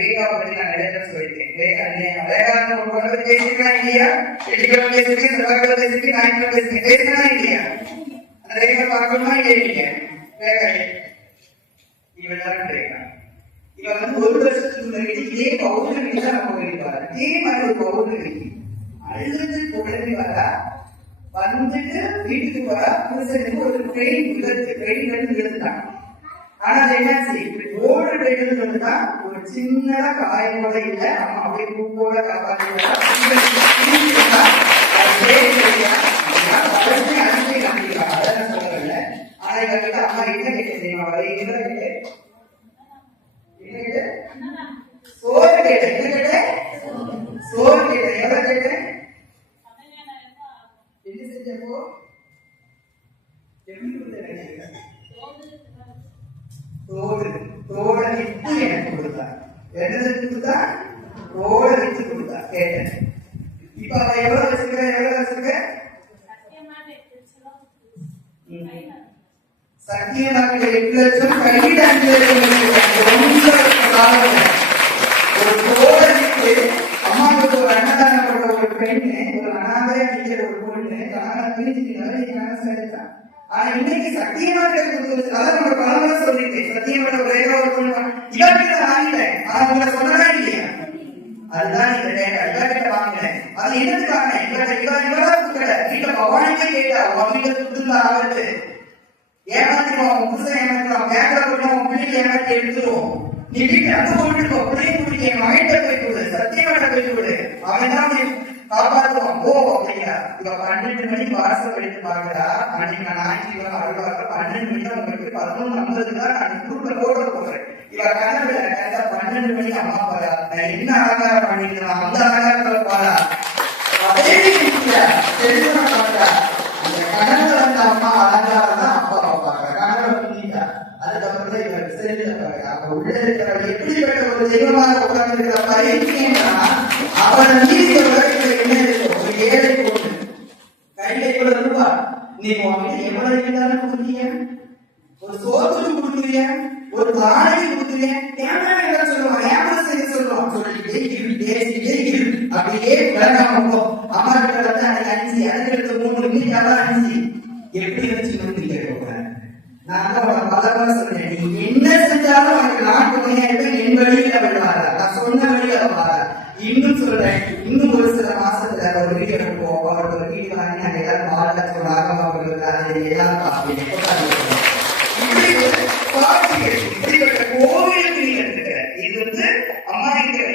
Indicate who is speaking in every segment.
Speaker 1: விவேகாவை பத்தி நான் நிறைய தடவை சொல்லியிருக்கேன் விவேகா இல்லையா விவேகானந்த ஒரு குழந்தை பேசிருக்கா இல்லையா வெள்ளிக்கிழமை பேசிருக்கேன் செவ்வாய்க்கிழமை பேசிருக்கேன் ஞாயிற்றுக்கிழமை பேசிருக்கேன் பேசினா இல்லையா அந்த விவேகா பார்க்கணுமா இல்லையா நீங்க விவேகா இவன் தான் விவேகா இவன் வந்து ஒரு வருஷத்துக்கு முன்னாடி இதே பௌர்ணமி தான் நம்ம இதே மாதிரி ஒரு பௌர்ணமி அழுது புகழ்ந்து வரா வந்துட்டு வீட்டுக்கு வரா புருஷனுக்கு ஒரு ட்ரெயின் விழுந்து ட்ரெயின் வந்து ஆனா என்னாச்சு இப்படி ட்ரெயின் ஒரு சின்னதா காயம் கூட இல்ல அம்மா அப்படியே பூவோட ஆனா அம்மா என்ன தெரியுமா? என்ன கேட்டு? என்ன கேட்டு? சோறு என்ன சோறு எவ்வளவு என்ன செஞ்சப்போ? எப்படி கொடுத்தா கொடுத்தா தோட கொடுத்தா கேட்டேன் இப்ப அவ எவ்வளவு வச்சிருக்க எவ்வளவு வச்சிருக்க சத்தியநாட்டில எட்டு லட்சம் கையில் அஞ்சு லட்சம் ஒரு தோட அம்மாவுக்கு ஒரு அன்னதானம் பண்ற ஒரு பெண்ணு ஒரு அனாதையா நிக்கிற ஒரு பொண்ணு பிரிஞ்சுக்கிறாரு நீங்க ஆனா இன்னைக்கு சத்தியமாக அதான் நம்ம சொல்லிட்டேன் சத்தியமான ஒரே ஒரு பொண்ணு இவர்கிட்ட வாங்கிட்டேன் ஆனா உங்களை சொல்லவே இல்லையா அதுதான் வாங்கினேன். அது இவர் இவரா கொடுக்கல. வீட்டுல பவானிக்கே கேட்டா உன் கொடுத்துருந்தா அவருக்கு ஏமாத்திடுவோம் உன் புருஷன் ஏமாத்திடுவோம் உன் பிள்ளைங்க ஏமாத்தி எடுத்துருவோம். நீ வீட்டுல அங்க போயிட்டு இருக்கோ பிடிக்க என் மகிட்ட போயிட்டு விடு சத்தியமாட்ட போயிட்டு விடு. அவன் தான் உன்னை ஓ அப்படியா? இவ பன்னெண்டு மணிக்கு வாசல் எடுத்து பாக்குறா. அன்னைக்கு நான் ஞாயிற்றுக்கிழமை அருள்வாக்க பன்னெண்டு மணி தான் உங்களுக்கு பதினொன்று ஐம்பது தான் நான் குரூப்ல போட போறேன் இவ கனவுல பன்னெண்டு மணிக்கு அம்மா பாரா நான் என்ன அலங்காரம் பண்ணிக்கலாம் அந்த அலங்காரத்துல பாடா அதே தெரிஞ்சு அந்த கனவுல வந்த அம்மா அலங்காரம் தான் அப்பா பார்ப்பாங்க கனவுல அதுக்கப்புறம் தான் இவருக்கு சரியில்லை பாருங்க அப்ப உள்ள எப்படிப்பட்ட ஒரு தெய்வமாக உட்கார்ந்து இருக்கிற பயிற்சின்னா அவரை மீறி ஒரு உலகத்துல என்ன ஒரு ஏழை பொண்ணு கையில இவ்வளவு ரூபா நீ உங்ககிட்ட எவ்வளவு இருந்தாலும் கொடுத்தீங்க ஒரு சோத்துக்கு கொடுக்குறீங்க ஒரு தானவி கொடுக்குறீங்க அப்படியே விளக்காம போ அம்மா கிட்ட வந்து அன்னைக்கு அஞ்சு எனக்கு எடுத்து மூணு இன்னைக்கு அதான் அஞ்சு. எப்படி வச்சு நீங்க கேட்க நான் தான் உனக்கு பலமா சொன்னேன். நீ என்ன செஞ்சாலும் உனக்கு நான் துணையா என் வழியில அவள் வாரா நான் சொன்ன வழியில அவள் வாரா இன்னும் சொல்றேன். இன்னும் ஒரு சில மாசத்துல ஒரு வீடு எடுப்போம். அவருக்கு ஒரு வீடு வாங்கி நாங்க எல்லாரும் பாடல ராகம் அவர்களுக்கு அதை எல்லாரும் பார்ப்போம் கோவிலுக்கு நீங்க இது வந்து அம்மா இருக்கிற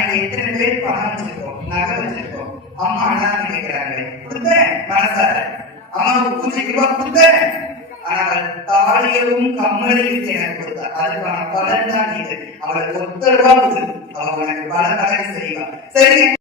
Speaker 1: அன்னைக்கு எத்தனை பேர் பணம் வச்சிருக்கோம்? நகை வச்சிருக்கோம். அம்மா அண்ணா நினைக்கிறாங்க கொடுத்தேன் மனசார. அம்மாவுக்கு பூஜைக்கு ரூபாய் கொடுத்தேன் ஆனால் தாலியவும் கம்மலையும் எனக்கு கொடுத்தா. அதுக்கான பலன் தான் இது. அவளுக்கு ஒத்த ரூபாய் கொடுத்து அவன் எனக்கு பல பலன் செய்வான் சரி?